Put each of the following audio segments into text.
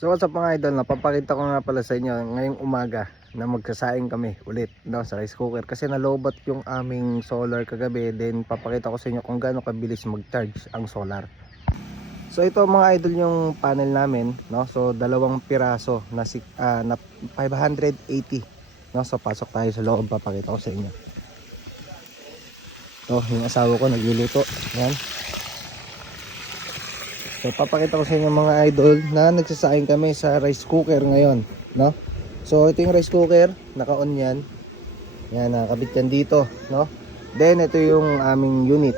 So what's up mga idol, napapakita ko nga pala sa inyo ngayong umaga na magsasaing kami ulit sa rice cooker kasi nalobat yung aming solar kagabi. Then papakita ko sa inyo kung gaano kabilis mag-charge ang solar. So ito mga idol yung panel namin, so dalawang piraso na 580. So pasok tayo sa loob, papakita ko sa inyo. So yung asawa ko nagluluto. Yan. So papakita ko sa inyo mga idol na nagsasaing kami sa rice cooker ngayon, So ito yung rice cooker, naka-on yan. Yan, nakakabit yan dito, Then ito yung aming unit.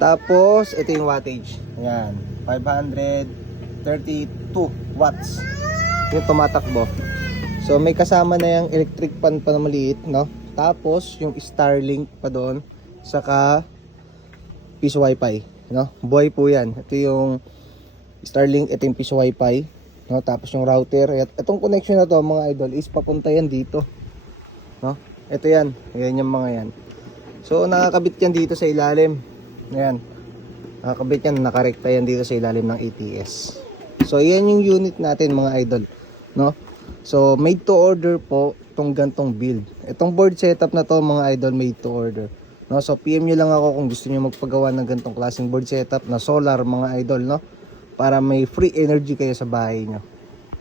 Tapos ito yung wattage. Yan, 532 watts. Yung tumatakbo. So may kasama na yung electric fan pa na maliit, Tapos yung Starlink pa doon, saka piece wifi. Buhay po yan. Ito yung Starlink, ito yung piece wifi, tapos yung router. At itong connection na to mga idol is papunta yan dito, ito yan, yan yung mga yan. So nakakabit yan dito sa ilalim. Ayan, nakakabit yan, nakarekta yan dito sa ilalim ng ATS. So yan yung unit natin mga idol, So made to order po itong gantong build. Itong board setup na to mga idol, made to order. So PM nyo lang ako kung gusto nyo magpagawa ng ganitong klaseng board setup na solar mga idol, para may free energy kayo sa bahay nyo.